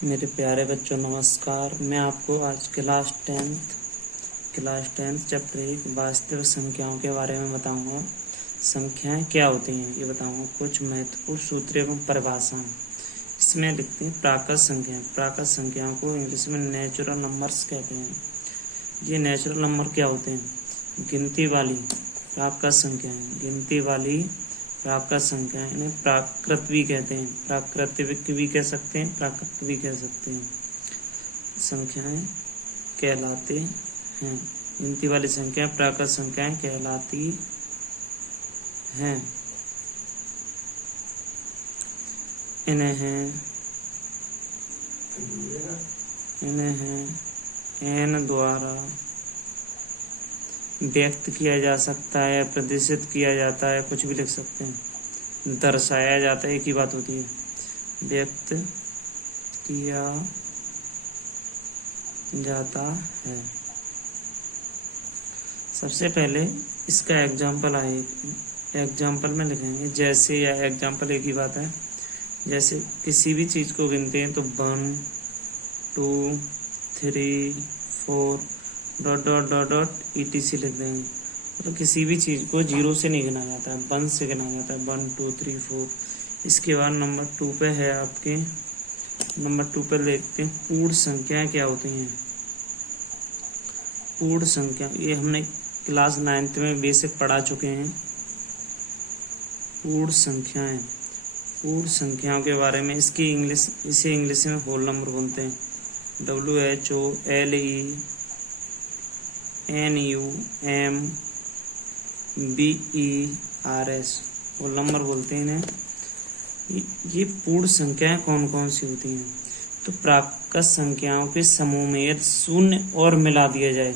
मेरे प्यारे बच्चों नमस्कार। मैं आपको आज क्लास टेंथ चैप्टर 1 वास्तविक संख्याओं के बारे में बताऊंगा। संख्याएं क्या होती हैं ये बताऊंगा। कुछ महत्वपूर्ण सूत्र एवं परिभाषाएं इसमें लिखते हैं। प्राकृत संख्याओं को इंग्लिश में नेचुरल नंबर्स कहते हैं। ये नेचुरल नंबर क्या होते हैं? गिनती वाली प्राकृत संख्याएं इन्हें प्राकृत भी कहते हैं। प्राकृतिक भी कह सकते हैं, प्राकृत भी कह सकते हैं। संख्याएं कहलाते हैं, गिनती वाली संख्याएं प्राकृत संख्याएं कहलाती हैं। इन्हें n द्वारा व्यक्त किया जा सकता है, प्रदर्शित किया जाता है, कुछ भी लिख सकते हैं, दर्शाया जाता है, एक ही बात होती है। व्यक्त किया जाता है। सबसे पहले इसका एग्जाम्पल में लिखेंगे। जैसे या एग्जाम्पल एक ही बात है। जैसे किसी भी चीज़ को गिनते हैं तो 1 2 3 4 ... etc लिख देंगे। मतलब किसी भी चीज़ को 0 से नहीं गिना जाता है, 1 से गिना जाता है। 1 2 3 4। इसके बाद नंबर 2 पे है आपके, नंबर 2 पे देखते हैं पूर्ण संख्याएं क्या होती हैं। पूर्ण संख्या ये हमने क्लास 9th में बेसिक पढ़ा चुके हैं। पूर्ण संख्याओं के बारे में इसे इंग्लिश में होल नंबर बोलते हैं। WHOLENUMBERS होल नंबर बोलते हैं इन्हें। ये पूर्ण संख्याएं कौन कौन सी होती हैं? तो प्राकृत संख्याओं के समूह में यदि शून्य और मिला दिया जाए,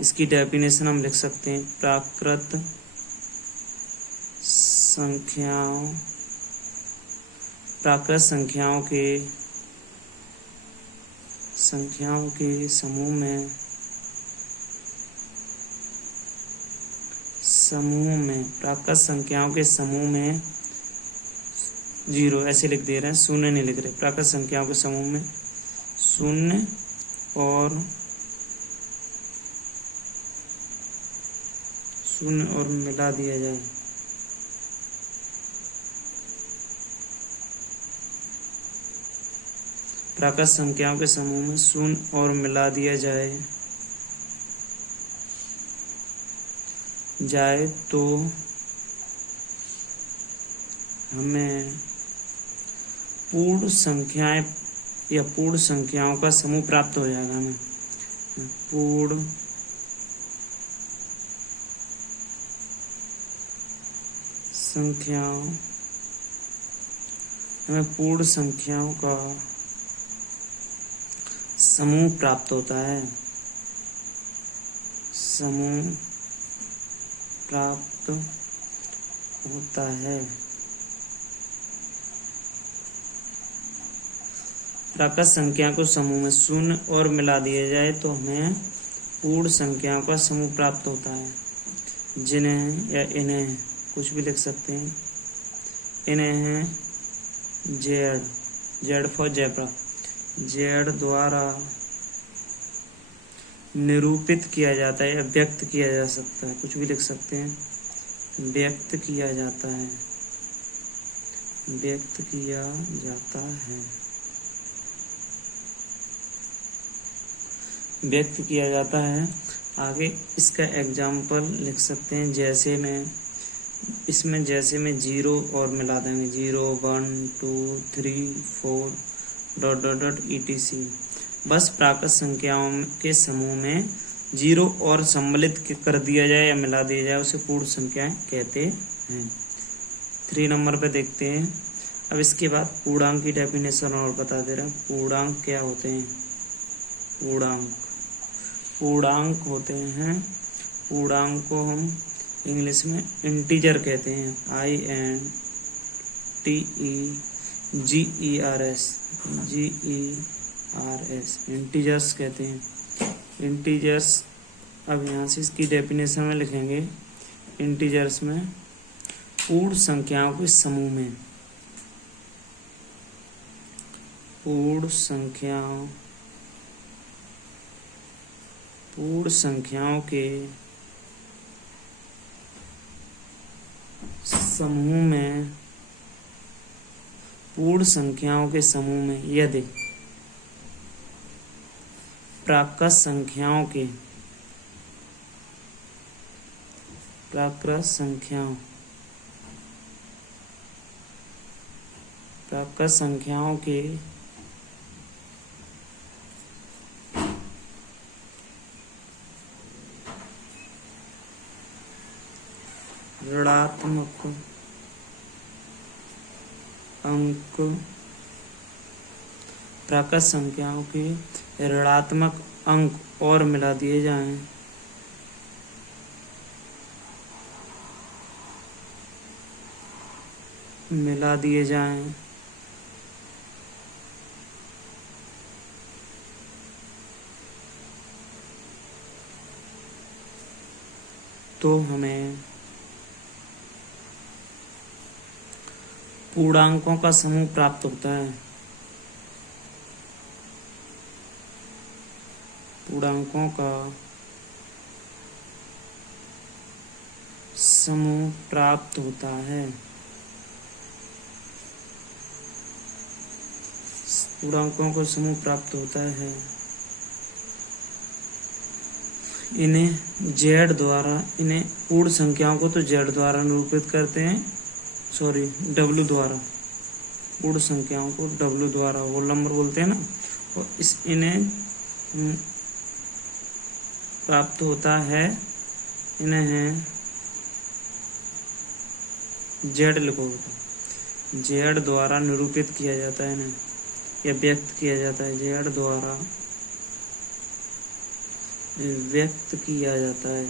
इसकी डेफिनेशन हम लिख सकते हैं। प्राकृत संख्याओं के समूह में प्राकृत संख्याओं के समूह में 0 ऐसे लिख दे रहे हैं, शून्य नहीं लिख रहे। प्राकृत संख्याओं के समूह में शून्य और मिला दिया जाए, प्राकृत संख्याओं के समूह में शून्य और मिला दिया जाए तो हमें पूर्ण संख्याएं या पूर्ण संख्याओं का समूह प्राप्त हो जाएगा। हमें पूर्ण संख्याओं का समूह प्राप्त होता है। प्राकृत संख्या को समूह में शून्य और मिला दिया जाए तो हमें पूर्ण संख्याओं का समूह प्राप्त होता है, जिन्हें या इन्हें कुछ भी लिख सकते हैं। इन्हें हैं Z फॉर ज़ेब्रा, Z द्वारा निरूपित किया जाता है या व्यक्त किया जा सकता है, कुछ भी लिख सकते हैं। व्यक्त किया जाता है। आगे इसका एग्जाम्पल लिख सकते हैं। जैसे में 0 और मिला देंगे। 0 1 2 3 4 ... etc। बस प्राकृत संख्याओं के समूह में 0 और सम्मिलित कर दिया जाए या मिला दिया जाए, उसे पूर्ण संख्याएं कहते हैं। 3 नंबर पे देखते हैं। अब इसके बाद पूर्णांक की डेफिनेशन और बता दे रहे हैं। पूर्णांक क्या होते हैं? पूर्णांक होते हैं, पूर्णांक को हम इंग्लिश में इंटीजर कहते हैं। INTEGERS इंटीजर्स कहते हैं। इंटीजर्स, अब यहाँ से इसकी डेफिनेशन में लिखेंगे। इंटीजर्स में पूर्ण संख्याओं के समूह में पूर्ण संख्याओं के समूह में यदि प्राकृत संख्याओं के ऋणात्मक अंक प्राकृत संख्याओं के ऋणात्मक अंक और मिला दिए जाएं तो हमें पूर्णांकों का समूह प्राप्त होता है। पूर्णांकों का समूह प्राप्त होता है। पूर्णांकों का समूह प्राप्त होता है। इन्हें पूर्ण संख्याओं को तो z द्वारा निरूपित करते हैं, w द्वारा। पूर्ण संख्याओं को w द्वारा होल नंबर बोलते हैं ना। और इन्हें प्राप्त होता है, इन्हें z लिखो, z द्वारा निरूपित किया जाता है इन्हें, या व्यक्त किया जाता है, z द्वारा व्यक्त किया जाता है।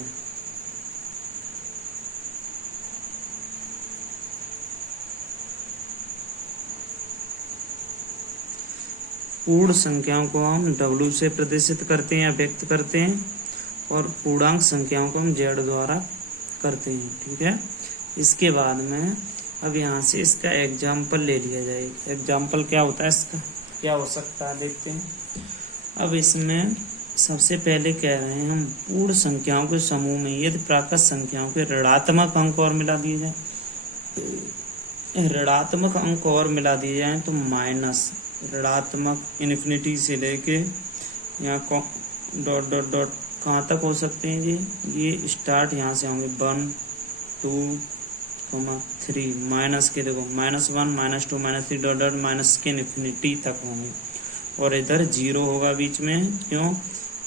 पूर्ण संख्याओं को हम w से प्रदर्शित करते हैं या व्यक्त करते हैं, और पूर्णांक संख्याओं को हम z द्वारा करते हैं। ठीक है। इसके बाद में अब यहाँ से इसका एग्जाम्पल ले लिया जाएगा। एग्जाम्पल क्या होता है, इसका क्या हो सकता है देखते हैं। अब इसमें सबसे पहले कह रहे हैं हम पूर्ण संख्याओं के समूह में यदि प्राकृत संख्याओं के ऋणात्मक अंक और मिला दिए जाए, ऋणात्मक अंक और मिला दिए जाए तो माइनस ऋणात्मक इन्फिनिटी से लेके यहाँ डॉट डॉट डॉट कहाँ तक हो सकते हैं जी, ये स्टार्ट यहाँ से होंगे 1 2 3 माइनस के, देखो -1 -2 -3 डॉट डॉट माइनस के इन्फिनिटी तक होंगे। और इधर 0 होगा बीच में, क्यों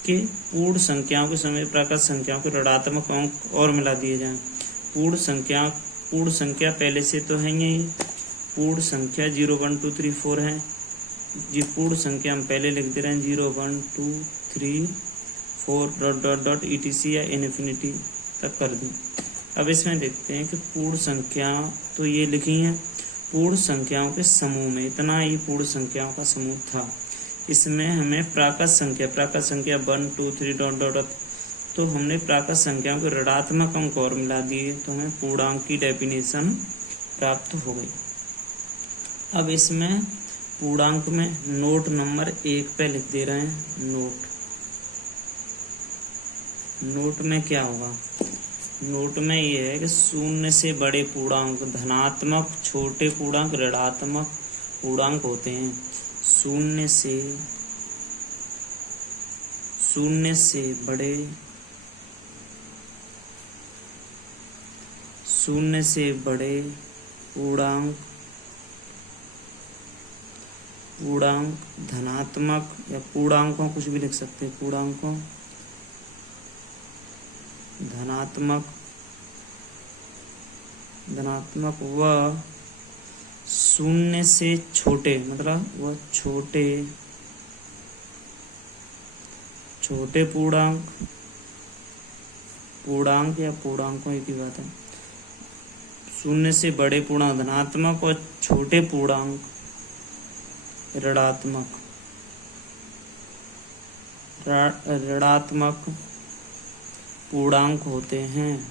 कि पूर्ण संख्याओं के समय प्राकृत संख्याओं के ऋणात्मक अंक और मिला दिए जाएं। पूर्ण संख्या पहले से तो है ही, पूर्ण संख्या 0 1 2 3 4 है जी। पूर्ण संख्या हम पहले लिख दे रहे हैं 0 1 2 3 4 डॉट डॉट डॉट etc या इन्फिनिटी तक कर दें। अब इसमें देखते हैं कि पूर्ण संख्या तो ये लिखी है, पूर्ण संख्याओं के समूह में इतना ही पूर्ण संख्याओं का समूह था। इसमें हमें प्राकृत संख्या 1 2 3 डॉट डॉट, तो हमने प्राकृत संख्याओं के ऋणात्मक अंक और मिला दिए तो हमें पूर्णांक की डेफिनेशन प्राप्त हो गई। अब इसमें पूर्णांक में नोट नंबर 1 पे लिख दे रहे हैं। नोट में क्या होगा, नोट में ये है कि 0 से बड़े पूर्णांक धनात्मक, छोटे पूर्णांक ऋणात्मक पूर्णांक होते हैं। 0 से बड़े पूर्णांक धनात्मक, या पूर्णांकों कुछ भी लिख सकते हैं, पूर्णांकों धनात्मक व 0 से छोटे, मतलब वह छोटे पूर्णांक या पूर्णांकों एक ही बात है। 0 से बड़े पूर्णांक धनात्मक और छोटे पूर्णांक ऋणात्मक पूर्णांक होते हैं।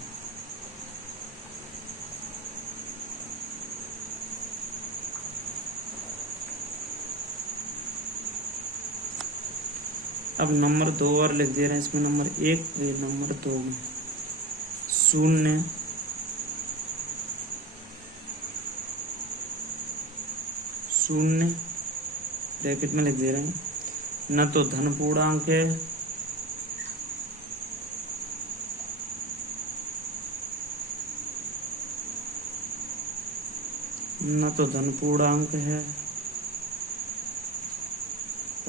अब नंबर 2 और लिख दे रहे हैं, इसमें नंबर 1 ये नंबर 2 में 0 0 ब्रैकेट में लिख दे रहे हैं। न तो धन पूर्णांक है न तो धन पूर्णांक है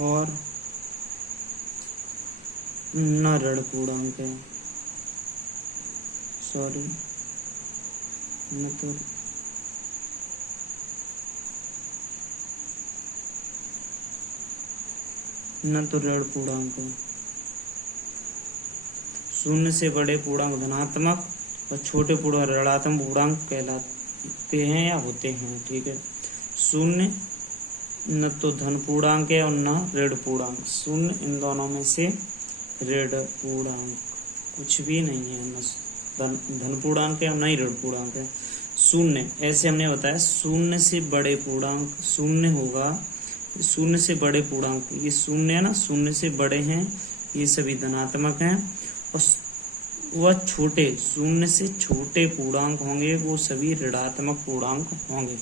और न ऋण पूर्णांक है। सॉरी, न तो ऋण पूर्णांक है। 0 से बड़े पूर्णांक धनात्मक और छोटे पूर्णांक ऋणात्मक पूर्णांक कहलाते हैं या होते हैं। ठीक है, 0 न तो धन पूर्णांक है और न ऋण पूर्णांक। 0 इन दोनों में से ऋण पूर्णांक कुछ भी नहीं है, न धन पूर्णांक है और न ही ऋण पूर्णांक है। 0 ऐसे हमने बताया 0 से बड़े पूर्णांक 0 होगा, 0 से बड़े पूर्णांक ये 0 है ना, 0 से बड़े हैं ये सभी धनात्मक हैं और वह छोटे 0 से छोटे पूर्णांक होंगे वो सभी ऋणात्मक पूर्णांक होंगे।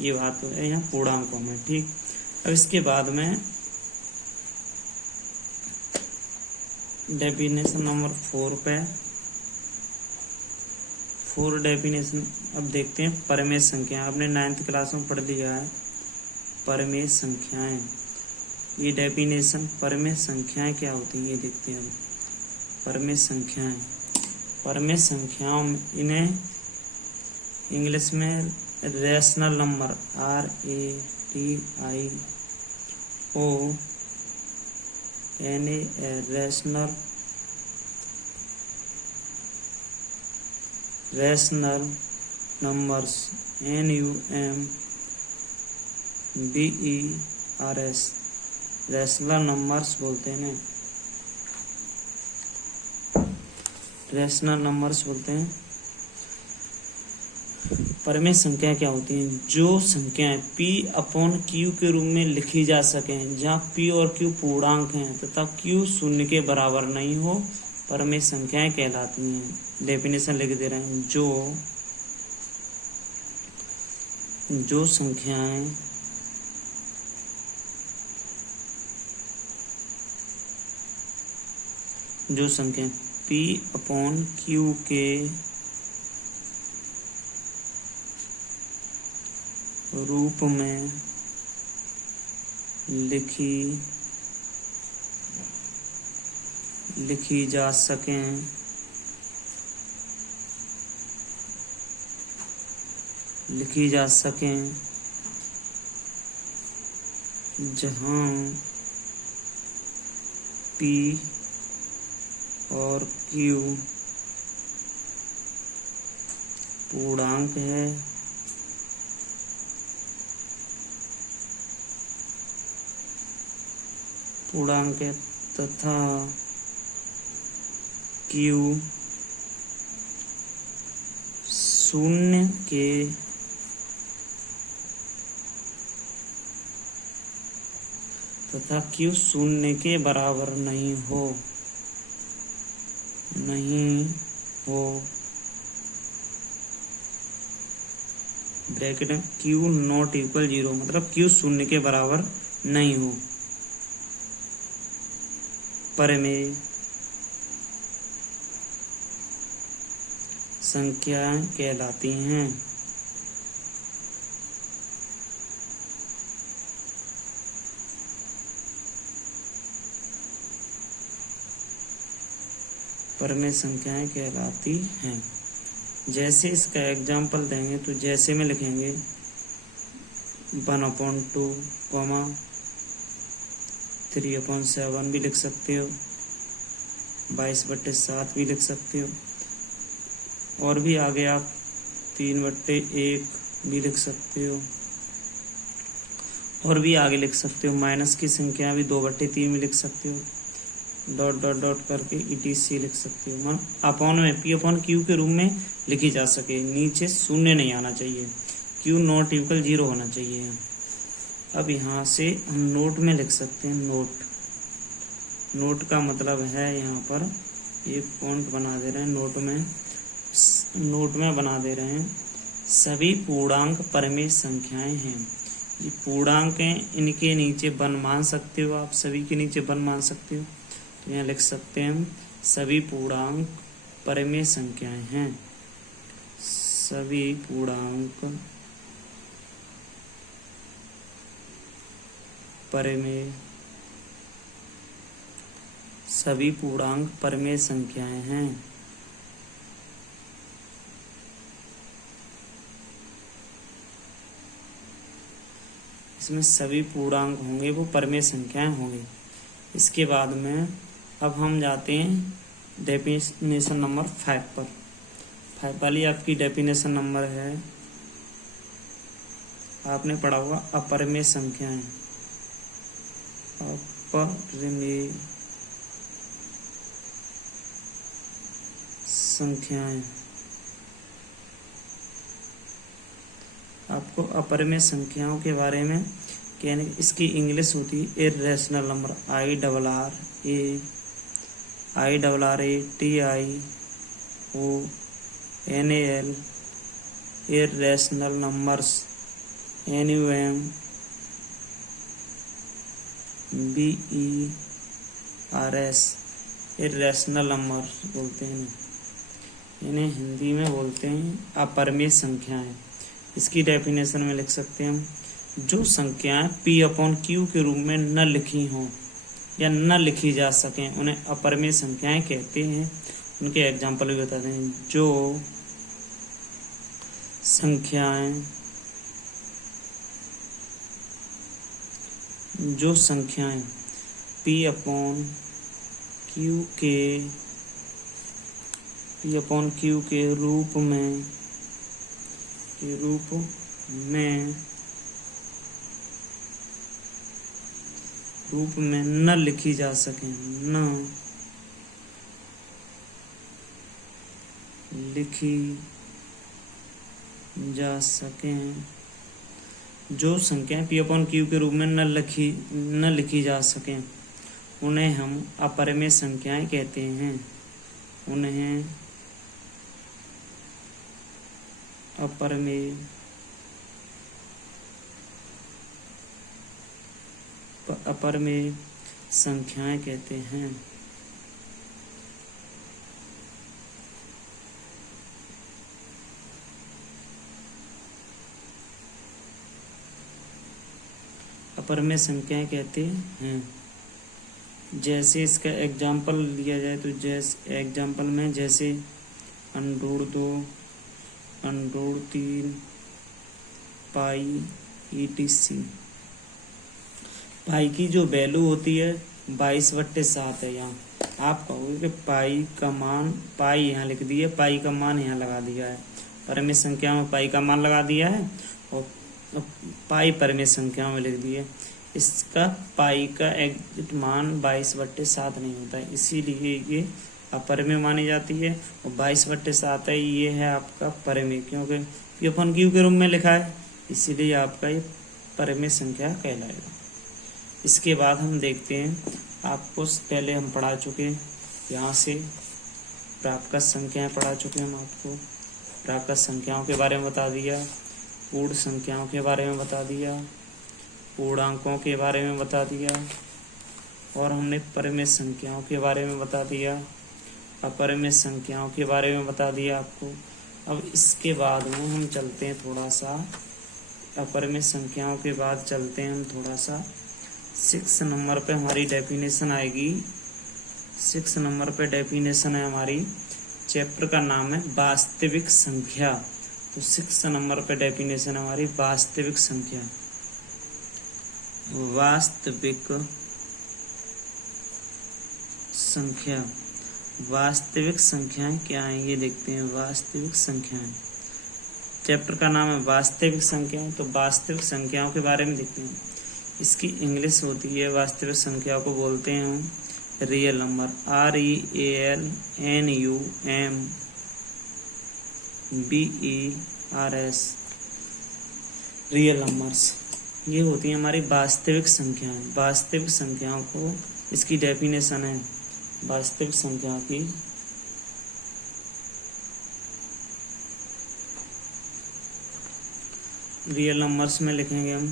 ये बात है यहाँ पूर्णांकों में। ठीक, अब इसके बाद में डेफिनेशन नंबर 4 पे 4 डेफिनेशन अब देखते हैं। परमेय संख्या आपने 9th क्लास में पढ़ लिया है, परमेय संख्याएं। ये डेफिनेशन परमेय संख्याएं क्या होती हैं ये देखते हैं। परमेय संख्याएं, परमेय संख्याओं में इन्हें इंग्लिश में rational number RATIONA rational numbers NUMBERS rational numbers बोलते हैं ना, रेशनल नंबर्स बोलते हैं। परमेय संख्या क्या होती हैं? जो संख्याएं P/Q के रूप में लिखी जा सकें, जहाँ P और Q पूर्णांक हैं तथा Q 0 के बराबर नहीं हो, परमेय संख्याएं कहलाती हैं। डेफिनेशन लिख दे रहे हैं। जो संख्याएं P/Q के रूप में लिखी जा सकें, जहां P और Q पूर्णांक है तथा Q 0 के बराबर नहीं हो ब्रैकेट में Q ≠ 0 मतलब Q 0 के बराबर नहीं हो, परमेय संख्याएं कहलाती हैं। परमेय संख्याएं कहलाती हैं। जैसे इसका एग्जाम्पल देंगे तो जैसे में लिखेंगे 1/2, 3/7 भी लिख सकते हो, 22/7 भी लिख सकते हो, और भी आगे आप 3/1 भी लिख सकते हो, और भी आगे लिख सकते हो। माइनस की संख्या भी 2/3 भी लिख सकते हो, डॉट करके ETC लिख सकते हो। मन अपॉन में P/Q के रूप में लिखी जा सके, नीचे 0 नहीं आना चाहिए, Q ≠ 0 होना चाहिए। अब यहाँ से हम नोट में लिख सकते हैं। नोट का मतलब है यहाँ पर एक पॉइंट बना दे रहे हैं, नोट में बना दे रहे हैं। सभी पूर्णांक परिमेय संख्याएं हैं। ये पूर्णांक हैं, इनके नीचे वन मान सकते हो आप, सभी के नीचे वन मान सकते हो। तो यहाँ लिख सकते हैं हम सभी पूर्णांक परिमेय संख्याएं हैं। सभी पूर्णांक परिमेय, सभी पूर्णांक परिमेय संख्याएं हैं। इसमें सभी पूर्णांक होंगे, वो परिमेय संख्याएं होंगी। इसके बाद में अब हम जाते हैं डेफिनेशन नंबर 5 पर। 5 वाली आपकी डेफिनेशन नंबर है, आपने पढ़ा होगा अपरिमेय संख्याएं। अपरिमेय संख्याएं, आपको अपरिमेय संख्याओं के बारे में कहने, इसकी इंग्लिश होती है irrational number, IRRATIONAL, irrational numbers, NUMBERS, irrational number बोलते हैं इन्हें, हिंदी में बोलते हैं अपरिमेय संख्याएं। इसकी डेफिनेशन में लिख सकते हैं हम, जो संख्याएं P/Q के रूप में न लिखी हों या न लिखी जा सकें उन्हें अपरिमेय संख्याएं कहते हैं। उनके एग्जाम्पल भी बताते हैं। जो संख्याएं P/Q के रूप में न लिखी जा सकें, जो संख्याएं P/Q के रूप में न लिखी जा सकें उन्हें हम अपरिमेय संख्याएं कहते हैं। उन्हें अपरिमेय संख्याएं कहते हैं। अपरिमेय संख्याएं कहते हैं। जैसे इसका एग्जाम्पल लिया जाए तो जैसे एग्जाम्पल में जैसे √2, √3, पाई etc। पाई की जो वैल्यू होती है 22/7 है। यहाँ आप कहोगे कि पाई का मान, पाई यहाँ लिख दिया, पाई का मान यहाँ लगा दिया है, परिमेय संख्या में पाई का मान लगा दिया है और पाई परिमेय संख्या में लिख दिया। इसका पाई का एग्जैक्ट मान 22/7 नहीं होता है, इसीलिए ये अपरिमेय मानी जाती है। और 22/7 है, ये है आपका परिमेय, क्योंकि P/Q के रूप में लिखा है, इसीलिए आपका ये परिमेय संख्या कहलाएगा। इसके बाद हम देखते हैं, आपको पहले हम पढ़ा चुके, यहाँ से प्राप्त संख्याएं पढ़ा चुके हम आपको। प्राप्त संख्याओं के बारे में बता दिया, पूर्ण संख्याओं के बारे में बता दिया, पूर्णांकों के बारे में बता दिया, और हमने परिमेय संख्याओं के बारे में बता दिया, अपरिमेय संख्याओं के बारे में बता दिया आपको। अब इसके बाद में हम चलते हैं थोड़ा सा, अपरिमेय संख्याओं के बाद चलते हैं हम थोड़ा सा 6 नंबर पे हमारी डेफिनेशन आएगी। 6 नंबर पे डेफिनेशन है हमारी, चैप्टर का नाम है वास्तविक संख्या। तो 6 नंबर पे डेफिनेशन हमारी वास्तविक संख्या। वास्तविक संख्या, वास्तविक संख्याएं क्या हैं ये देखते हैं। वास्तविक संख्याएं, चैप्टर का नाम है वास्तविक संख्याएं, तो वास्तविक संख्याओं के बारे में देखते हैं। इसकी इंग्लिश होती है, वास्तविक संख्याओं को बोलते हैं हम real number, REALNUMBERS, real numbers. ये होती हैं हमारी वास्तविक संख्याएं। वास्तविक संख्याओं को इसकी डेफिनेशन है वास्तविक संख्या की रियल नंबर्स में लिखेंगे हम,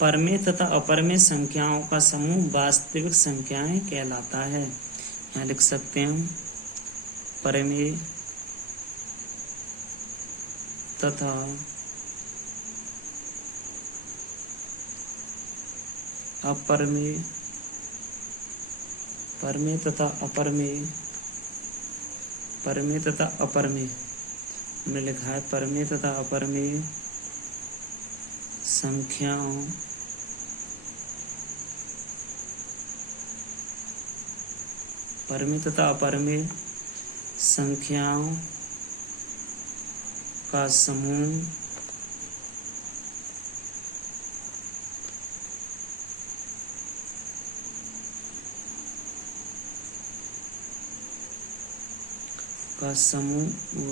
परमेय तथा अपरमेय संख्याओं का समूह वास्तविक संख्याएं कहलाता है। यहाँ लिख सकते हैं हम परमेय तथा अपरमेय, परमेय तथा अपरमेय, परमेय तथा अपरमेय, हमने लिखा है परमेय तथा अपरमेय संख्याओं परमेय तथा अपरमेय संख्याओं का समूह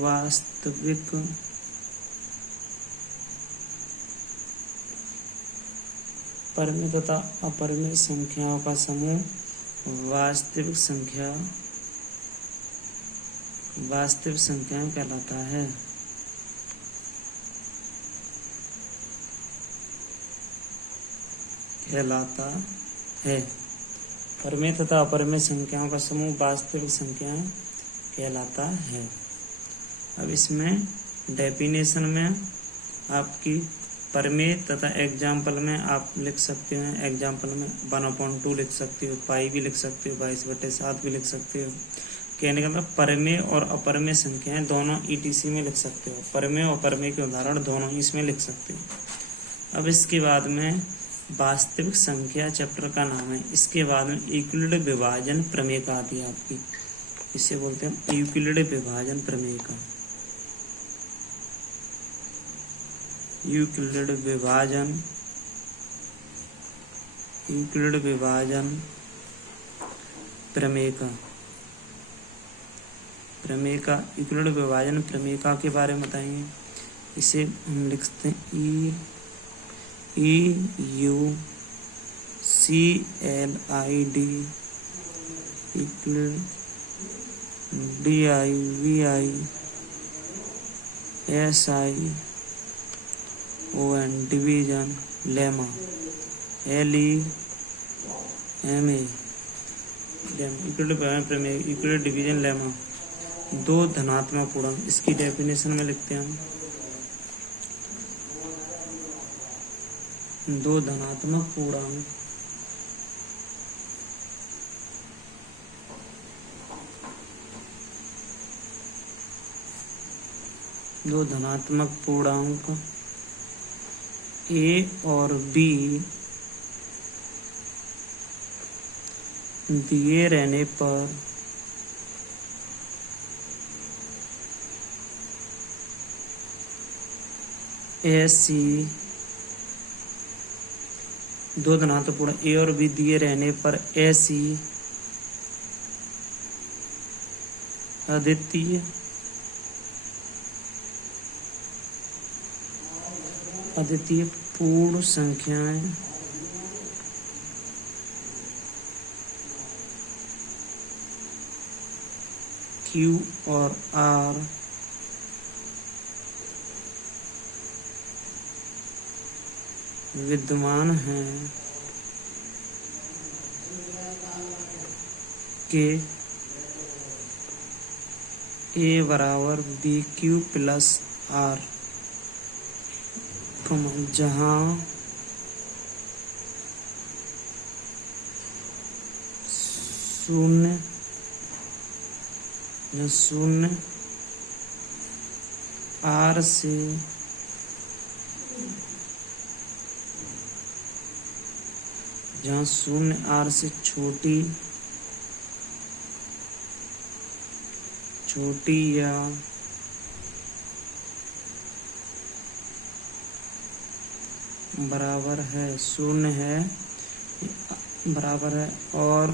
वास्तविक परमेय तथा अपरमेय संख्याओं का समूह वास्तविक संख्याएं कहलाता है। परमेय तथा अपरमेय संख्याओं का समूह वास्तविक संख्याएं कहलाता है। अब इसमें डेफिनेशन में आपकी परमेय तथा एग्जाम्पल में आप लिख सकते हैं, एग्जाम्पल में 1/2 लिख सकते हो, पाई भी लिख सकते हो, 22/7 भी लिख सकते हो। कहने का मतलब परमेय और अपरमेय संख्याएं दोनों ईटीसी में लिख सकते हो, परमेय और अपरमेय के उदाहरण दोनों इसमें लिख सकते हो। अब इसके बाद में वास्तविक संख्या चैप्टर का नाम है, इसके बाद में यूक्लिड विभाजन प्रमेय का आती है आपकी, इसे बोलते हैं यूक्लिड विभाजन प्रमेय का, यूक्लिड विभाजन प्रमेय का यूक्लिड विभाजन प्रमेय का के बारे में बताएंगे। इसे हम लिखते हैं EUCLID Euclid DIVISION division lemma LEMA Euclid division lemma, दो धनात्मक पूर्णांक। इसकी डेफिनेशन में लिखते हैं हम, दो धनात्मक पूर्णांक A और B दिए रहने पर ऐसी, दो धनात्मक पूर्णांक A और B दिए रहने पर ऐसी अद्वितीय पूर्ण संख्याएं Q और R विद्यमान हैं के A बराबर BQ प्लस R, जहाँ शून्य R से छोटी या बराबर है, शून्य है, बराबर है और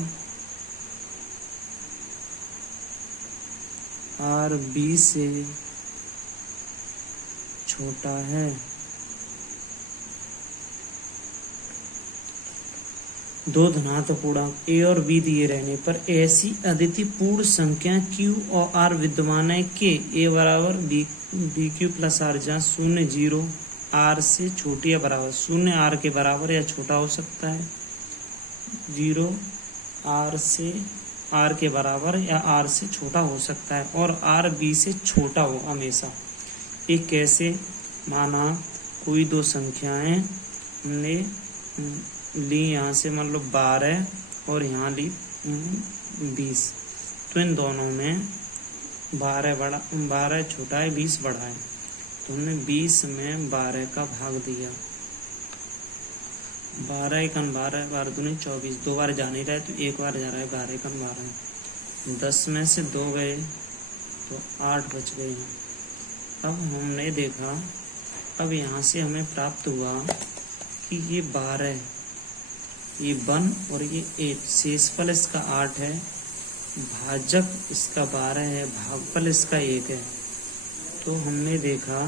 R B से छोटा है। दो धनात्मक पूर्णांक ए और बी दिए रहने पर ऐसी अद्वितीय पूर्ण संख्या क्यू और आर विद्यमान है कि ए बराबर बी क्यू प्लस आर, जहाँ शून्य 0 आर से छोटी या बराबर, शून्य आर के बराबर या छोटा हो सकता है, 0 आर से आर के बराबर या आर से छोटा हो सकता है, और आर बी से छोटा हो हमेशा। एक कैसे माना कोई दो संख्याएं हमने ली, यहाँ से मान लो 12 और यहाँ ली 20, तो इन दोनों में 12 छोटा है 20 बड़ा है, तो हमने 20 में 12 का भाग दिया, 12 एकन 12, 12 दूनी 24, 2 बार जा नहीं रहा है तो 1 बार जा रहा है, 12 एकन 12, 10 में से 2 गए तो 8 बच गए हैं। अब हमने देखा, अब यहाँ से हमें प्राप्त हुआ कि ये 12, ये 1 और ये 8, शेषफल इसका 8 है, भाजक इसका 12 है, भागफल इसका 1 है। तो हमने देखा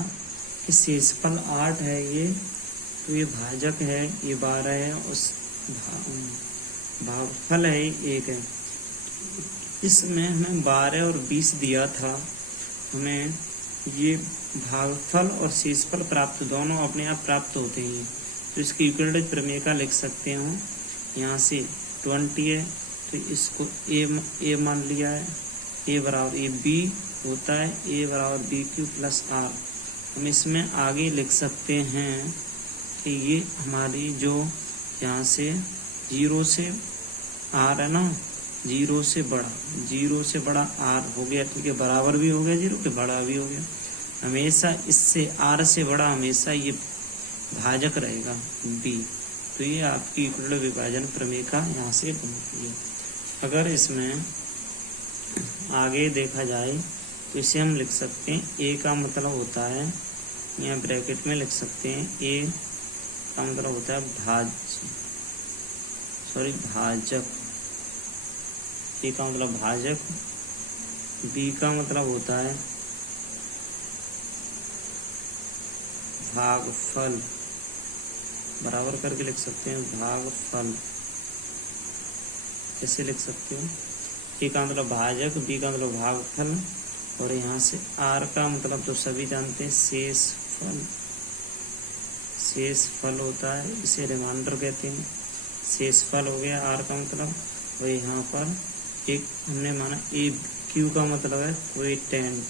कि शेषफल 8 है ये, तो ये भाजक है, ये 12 है, उस भागफल है 1 है। इसमें हमें 12 और 20 दिया था, हमें ये भागफल और शेषफल प्राप्त दोनों अपने आप प्राप्त होते हैं, तो इसकी यूक्लिडियन प्रमेय का लिख सकते हो। यहाँ से 20 है तो इसको ए मान लिया है, ए बराबर ए बी होता है, ए बराबर बी क्यू प्लस आर। हम इसमें आगे लिख सकते हैं कि ये हमारी जो यहाँ से 0 से आर है ना, 0 से बड़ा आर हो गया, ठीक है, बराबर भी हो गया 0 के, बड़ा भी हो गया। हमेशा इससे आर से बड़ा हमेशा ये भाजक रहेगा बी, तो ये आपकी यूक्लिडियन विभाजन प्रमेय का यहाँ से बनती है। अगर इसमें आगे देखा जाए तो इसे हम लिख सकते हैं, ए का मतलब होता है, यहाँ ब्रैकेट में लिख सकते हैं, ए का मतलब होता है भाजक, ए का मतलब भाजक, बी का मतलब होता है भागफल, बराबर करके लिख सकते हैं भागफल। कैसे लिख सकते हो, ए का मतलब भाजक, बी का मतलब भागफल, और यहाँ से आर का मतलब तो सभी जानते हैं शेषफल होता है, इसे रिमाइंडर कहते हैं, शेषफल हो गया आर का मतलब। और यहाँ पर एक हमने माना ए क्यू का मतलब है क्वोटिएंट,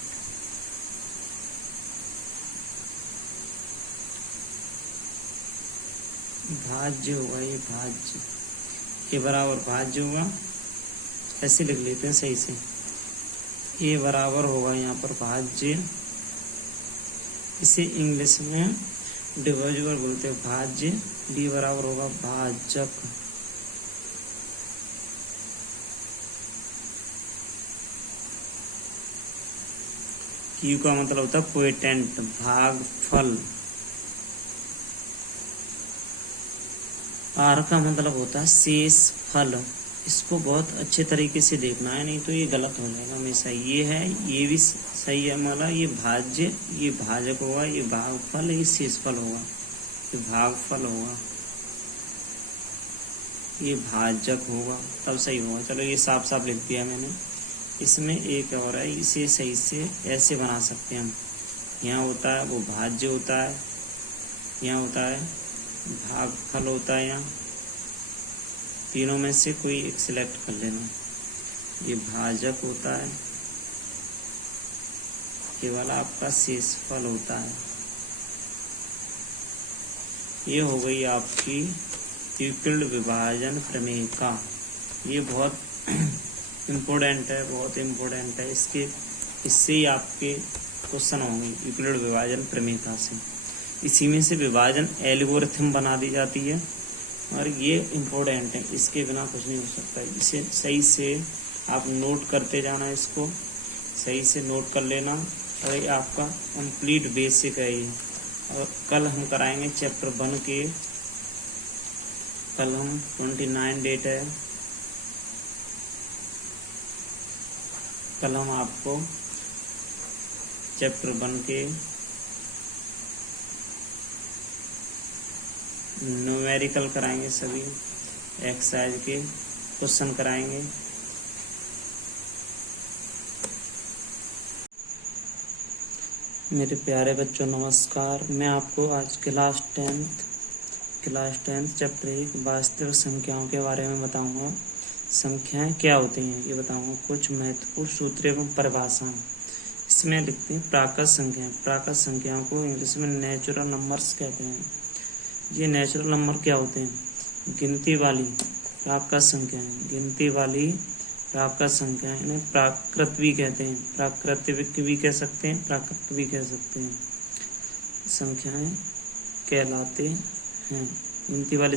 भाज्य होगा, ये भाज्य, ए बराबर भाज्य होगा, ऐसे लिख लेते हैं सही से, ए बराबर होगा यहाँ पर भाज्य, इसे इंग्लिश में डिविजिबल बोलते हैं भाज्य, डी बराबर होगा भाजक। क्यू का मतलब होता है क्वोटिएंट, भागफल। आर का मतलब होता है शेषफल। इसको बहुत अच्छे तरीके से देखना है, नहीं तो ये गलत हो जाएगा हमेशा। ये है, ये भी सही है हमारा, ये भाज्य, ये भाजक होगा, ये भागफल, ये शेषफल होगा, ये भागफल होगा, ये भाजक होगा, तब सही होगा। चलो ये साफ साफ लिख दिया मैंने। इसमें एक और है, इसे सही से ऐसे बना सकते हैं हम, यहाँ होता है वो भाज्य होता है, यहाँ होता है भागफल होता है, यहाँ तीनों में से कोई एक सिलेक्ट कर लेना। ये भाजक होता है, ये वाला आपका शेषफल होता है। ये हो गई आपकी यूक्लिड विभाजन प्रमेय का। ये बहुत इम्पोर्टेंट है, बहुत इम्पोर्टेंट है। इससे ही आपके क्वेश्चन होंगे यूक्लिड विभाजन प्रमेय का से। इसी में से विभाजन एल्गोरिथम बना दी जाती है, और ये इम्पोर्टेंट है, इसके बिना कुछ नहीं हो सकता। इसे सही से आप नोट करते जाना, इसको सही से नोट कर लेना, और ये आपका कंप्लीट बेसिक है ये। और कल हम कराएंगे चैप्टर 1 के, कल हम 29 डेट है, कल हम आपको चैप्टर 1 के न्यूमेरिकल कराएंगे सभी। एक्सरसाइज के क्वेश्चन कराएंगे। मेरे प्यारे बच्चों नमस्कार। मैं आपको आज क्लास टेंथ चैप्टर 1 वास्तविक संख्याओं के बारे में बताऊंगा। संख्याएं क्या होती हैं ये बताऊंगा। कुछ महत्वपूर्ण सूत्र एवं परिभाषाएं इसमें लिखते हैं। प्राकृत संख्याएं, प्राकृत संख्याओं को इंग्लिश में नेचुरल नंबर्स कहते हैं। ये नेचुरल नंबर क्या होते हैं? गिनती वाली प्राकृत संख्याएं, गिनती वाली प्राकृत संख्याएं, इन्हें प्राकृत भी कहते हैं। प्राकृतिक भी कह सकते हैं, प्राकृत भी कह सकते हैं। संख्याएं कहलाते हैं गिनती वाली